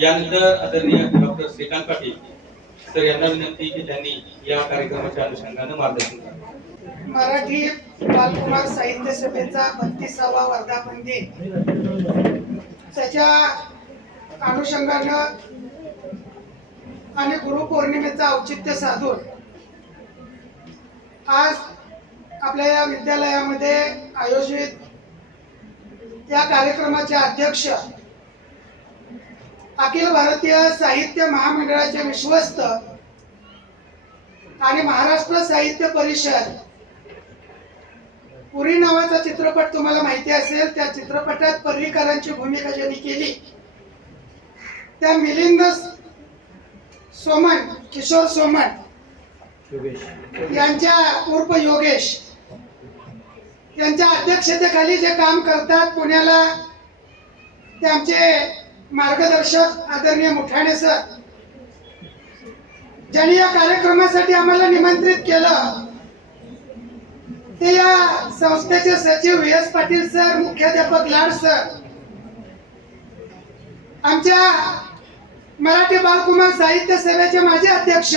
यानंतर आदरणीय doctor Shrikant Patil sir यांना विनंती की त्यांनी या कार्यक्रमाच्या अनुषंगाने मार्गदर्शन करावे। मराठी बालकुमार साहित्य सभेचा 32वा वर्धापन दिन त्याच्या अनुषंगानं आणि गुरुपौर्णिमेचं औचित्य साधून आज आपल्या या विद्यालयामध्ये आयोजित या कार्यक्रमाचे अध्यक्ष अखिल भारतीय साहित्य महामंडळाचे विश्वस्त आणि महाराष्ट्र साहित्य परिषद पुरी नावाचा चित्रपट तुम्हाला माहिती असेल, त्या चित्रपटात परीकरांची भूमिका ज्यांनी केली त्या मिलिंद सोमन, किशोर सोमन यांच्या उर्फ योगेश यांच्या अध्यक्षतेखाली जे काम करतात पुण्याला, ते आमचे मार्गदर्शक आदरणीय मुठाणे सर, ज्यांनी या कार्यक्रमासाठी आम्हाला निमंत्रित केलं, ते या संस्थेचे सचिव एस पाटील सर, मुख्याध्यापक लाड सर, आमच्या मराठी बालकुमार साहित्य सेवेचे माजी अध्यक्ष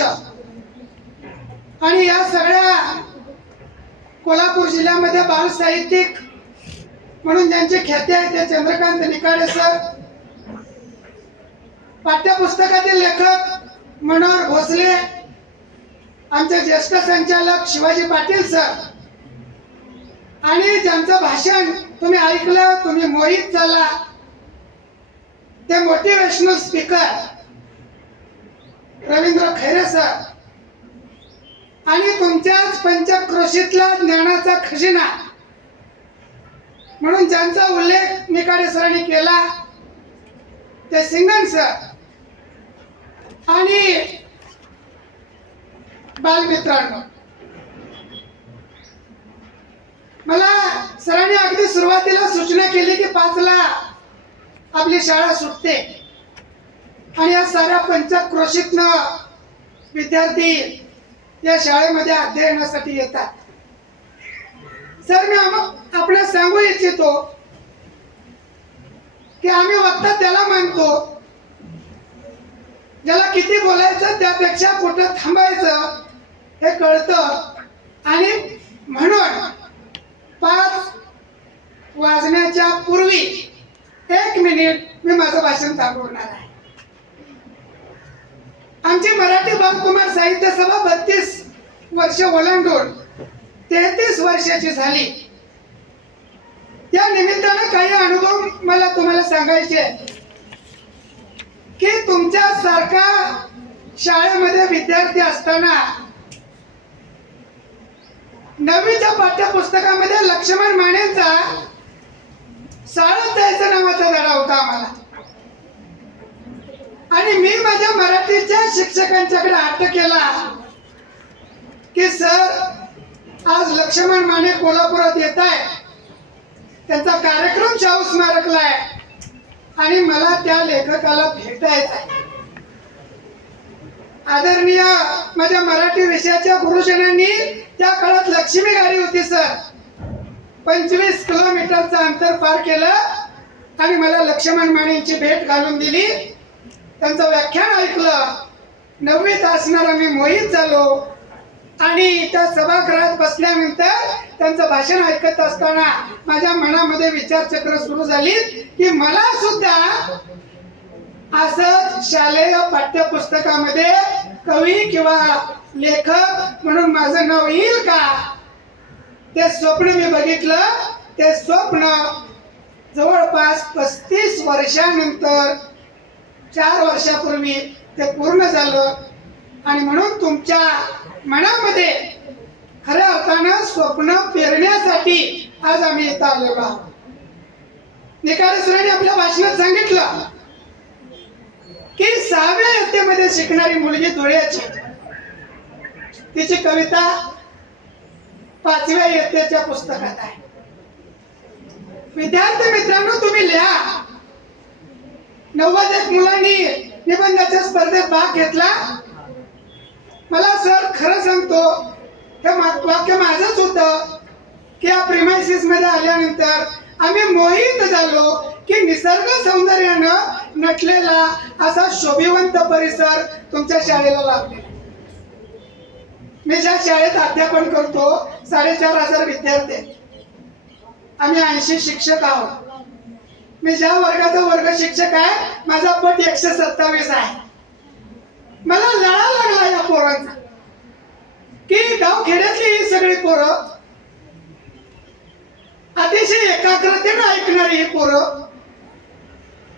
आणि या सगळ्या कोल्हापूर जिल्ह्यामध्ये बाल साहित्यिक म्हणून ज्यांची ख्याती आहे ते चंद्रकांत निकाडे सर, पाठ्यपुस्तकातील लेखक मनोहर भोसले, आमचे ज्येष्ठ संचालक शिवाजी पाटील सर, आणि ज्यांचं भाषण तुम्ही ऐकलं, तुम्ही मोहित झाला, ते motivational speaker Ravindra Khaire sir, आणि तुमच्याच पंचक्रोशीतला ज्ञानाचा खजिना म्हणून ज्यांचा उल्लेख निकाडे सरांनी केला ते सिंगन सर, आणि बालमित्रांनो, मला सरांनी अगदी सुरुवातीला सूचना केली की 5ला आपली शाळा सुटते आणि या साऱ्या पंचक्रोशीतनं विद्यार्थी या शाळेमध्ये अध्ययनासाठी येतात. सर, मी आपल्याला सांगू इच्छितो की आम्ही वक्ता त्याला मानतो ज्याला किती बोलायचं त्यापेक्षा कुठं थांबायचं हे कळतं, आणि म्हणून 5 वाजण्याच्या पूर्वी 1 मिनिट मी माझं भाषण थांबवणार आहे. आमची मराठी बालकुमार साहित्य सभा 32 वर्ष ओलांडून 33 वर्षाची झाली. या निमित्तानं काही अनुभव मला तुम्हाला सांगायचे की तुमच्या सारखा शाळेमध्ये विद्यार्थी असताना 9वीच्या पाठ्यपुस्तकामध्ये लक्ष्मण मानेंचा साळत जायचं नावाचा धडा होता आम्हाला, आणि मी माझ्या मराठीच्या शिक्षकांच्याकडे हट्ट केला की सर, आज लक्ष्मण माने कोल्हापुरात येत आहे, त्यांचा कार्यक्रम शाहू स्मारकला आहे आणि मला त्या लेखकाला भेटायचं आहे. आदरणीय माझ्या मराठी विषयाच्या गुरुजनांनी त्या काळात लक्ष्मी गाडी होती सर, 25 किलोमीटरचं अंतर पार केलं आणि मला लक्ष्मण मानेंची भेट घालून दिली. त्यांचं व्याख्यान ऐकलं, 9वीत असणारा मी मोहित झालो, आणि त्या सभागृहात बसल्यानंतर त्यांचं भाषण ऐकत असताना माझ्या मनामध्ये विचारचक्र सुरू झाली की मला सुद्धा असंच शालेय पाठ्यपुस्तकामध्ये कवी किंवा लेखक म्हणून माझं नाव येईल का. ते स्वप्न मी बघितलं. ते स्वप्न जवळपास 35 वर्षानंतर 4 वर्षापूर्वी ते पूर्ण झालं, आणि म्हणून तुमच्या मनामध्ये खऱ्या अर्थानं स्वप्न पेरण्यासाठी आज आम्ही इथं आलेलो आहोत. निकाडे सरांनी आपल्या भाषणात सांगितलं की 6व्या इयत्तेमध्ये शिकणारी मुलगी धुळ्याची, तिची कविता 5व्या इयत्तेच्या पुस्तकात आहे. विद्यार्थी मित्रांनो, तुम्ही लिहा. 91 मुलांनी निबंधाच्या स्पर्धेत भाग घेतला. मला सर खरं सांगतो, हे वाक्य माझंच होतं की या प्रिमायसिस मध्ये आल्यानंतर आम्ही मोहित झालो की निसर्ग सौंदर्यानं नटलेला असा शोभिवंत परिसर तुमच्या शाळेला लाभलेला. मी ज्या शाळेत अध्यापन करतो 4,500 विद्यार्थी आहेत. आम्ही 80 शिक्षक आहोत. मी ज्या वर्गाचा वर्ग शिक्षक आहे माझा पट 127 आहे. मला लळा लागला या पोरांचा की गाव खेड्यातली ही सगळी पोरं अतिशय एकाग्रतेने ऐकणारी ही पोरं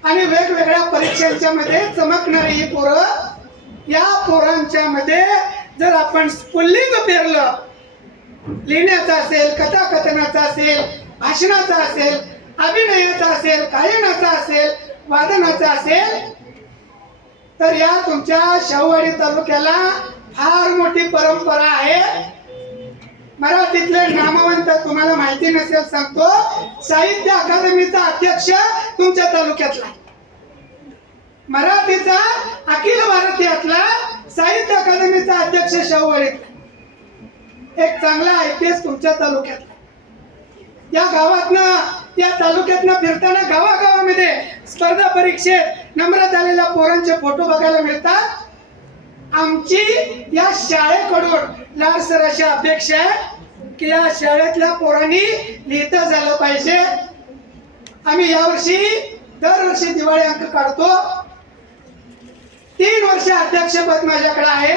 आणि वेगवेगळ्या परीक्षांच्या मध्ये चमकणारी ही पोरं, या पोरांच्या मध्ये जर आपण स्फुल्लिंग पेरलं, लिहिण्याचा असेल, कथाकथनाचा असेल, भाषणाचा असेल, अभिनयाचा असेल, गायनाचा असेल, वादनाचा असेल, तर या तुमच्या शाहूवाडी तालुक्याला फार मोठी परंपरा आहे. मराठीतले नामवंत तुम्हाला माहिती नसेल सांगतो, साहित्य अकादमीचा अध्यक्ष तुमच्या तालुक्यातला, मराठीचा अखिल भारतीयातला साहित्य अकादमीचा अध्यक्ष शाहूवाडीतला, एक चांगला IPS तुमच्या तालुक्यातला. या गावातनं या तालुक्यातनं फिरताना गावागावामध्ये स्पर्धा परीक्षेत नंबर झालेल्या पोरांचे फोटो बघायला मिळतात. आमची या शाळेकडून लाडसर अशी अपेक्षा आहे की या शाळेतल्या पोरांनी लिहितं झालं पाहिजे. आम्ही यावर्षी दरवर्षी दिवाळी अंक काढतो. 3 वर्ष अध्यक्षपद माझ्याकडे आहे.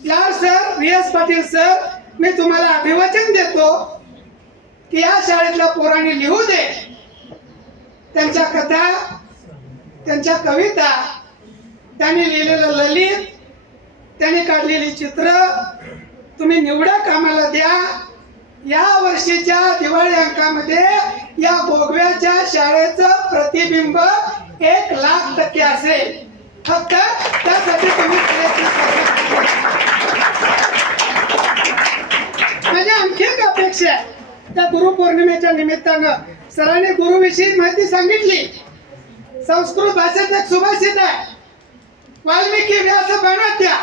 लाड सर, VS पाटील सर, मी तुम्हाला अभिवचन देतो की या शाळेतल्या पोरांनी लिहू दे. त्यांच्या कथा, त्यांच्या कविता, त्यांनी लिहिलेलं ललित, त्यांनी काढलेली चित्र तुम्ही निवडा कामाला द्या. या वर्षीच्या दिवाळी अंकामध्ये या गोगव्याच्या शाळेचं प्रतिबिंब 1,00,000% असेल. फक्त त्यासाठी तुम्ही प्रयत्न करा. माझी आणखी एक अपेक्षा आहे. त्या गुरुपौर्णिमेच्या निमित्तानं सरांनी गुरुविषयी माहिती सांगितली. संस्कृत भाषेत एक सुभाषित आहे, वाल्मिकी व्यास बाणात्या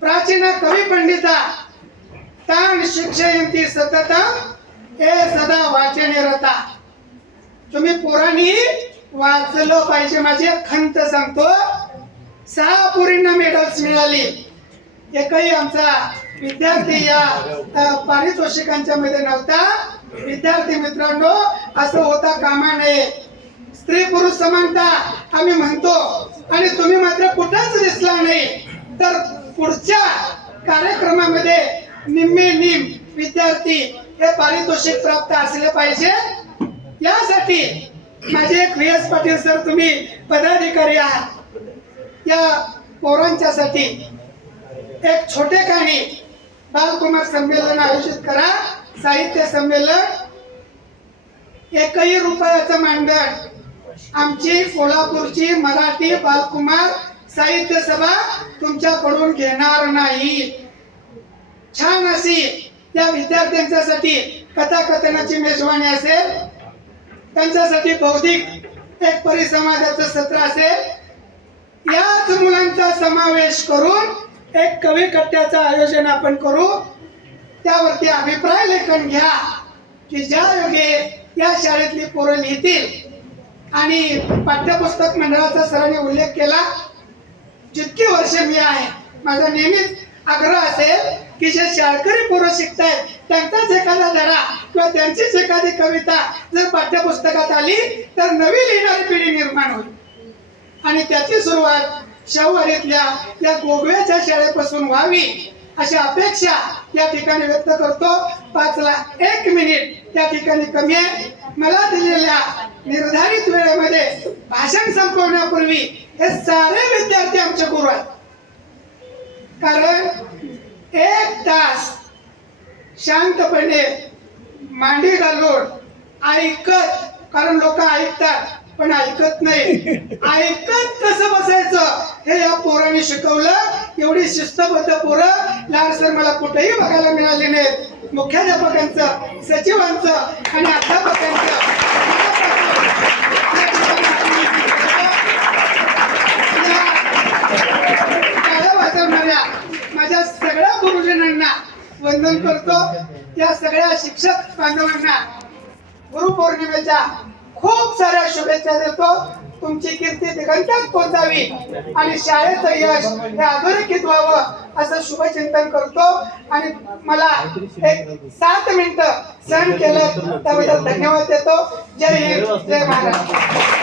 प्राचीन कवी पंडिता तान शिक्षयंती सतत हे सदा वाचने रता. तुम्ही पोरांनी वाचलं पाहिजे. माझी एक खंत सांगतो, 6 पोरींना मेडल्स मिळाली. एकही आमचा विद्यार्थी या पारितोषिकांच्या मध्ये नव्हता. विद्यार्थी मित्रांनो, असं होता कामा नये. स्त्री पुरुष समानता आम्ही म्हणतो आणि तुम्ही मात्र कुठंच दिसला नाही. तर पुढच्या कार्यक्रमामध्ये निम्मे निम विद्यार्थी हे पारितोषिक प्राप्त असले पाहिजे. यासाठी माझे एक VS पाटील सर, तुम्ही पदाधिकारी आहात. या पोरांच्यासाठी एक छोटे कहाणी बालकुमार संमेलन आयोजित करा. साहित्य संमेलन, 1 रुपयाचं मानधन आमची कोल्हापूरची मराठी बालकुमार साहित्य सभा तुमच्याकडून घेणार नाही. छान अशी या विद्यार्थ्यांच्यासाठी कथाकथनाची मेजवानी असेल, त्यांच्यासाठी बौद्धिक एक परिसंवादाचं सत्र असेल. याच मुलांचा समावेश करून एक कवी कट्ट्याचं आयोजन आपण करू. त्यावरती अभिप्राय लेखन घ्या की ज्या योगे या शाळेतली पोरं लिहितील. आणि पाठ्यपुस्तक मंडळाचा सरांनी उल्लेख केला. जितकी वर्ष मी आहे, माझा नेहमीच आग्रह असेल की जे शाळकरी पोरं शिकतायत त्यांचाच एखादा धडा किंवा त्यांचीच एखादी कविता जर पाठ्यपुस्तकात आली तर नवी लिहिणारी पिढी निर्माण होईल. आणि त्याची सुरुवात शाहूवाडीतल्या या गोगव्याच्या शाळेपासून व्हावी अशी अपेक्षा या ठिकाणी व्यक्त करतो. 5ला 1 मिनिट त्या ठिकाणी कमी आहे. मला दिलेल्या निर्धारित वेळेमध्ये भाषण संपवण्यापूर्वी हे सारे विद्यार्थी आमचे गुरु आहेत. कारण 1 तास शांतपणे मांडी घालून ऐकत, कारण लोक ऐकतात पण ऐकत नाही, ऐकत कसं बसायचं हे या पोरांनी शिकवलं. एवढी शिस्तबद्ध पोरं लाड सर मला कुठेही बघायला मिळाली नाहीत. मुख्याध्यापकांचं, सचिवांचं आणि अध्यापकांचं टाळ्या वाजवणाऱ्या माझ्या सगळ्या गुरुजनांना वंदन करतो. या सगळ्या शिक्षक बांधवांना वाढदिवसानिमित्ताच्या खूप साऱ्या शुभेच्छा देतो. तुमची कीर्ती दिगंतात पोहोचावी आणि शाळेचं यश हे अधोरेखित व्हावं असं शुभचिंतन करतो. आणि मला एक 7 मिनिटं सहन केलं त्याबद्दल धन्यवाद देतो. जय हिंद, जय महाराष्ट्र.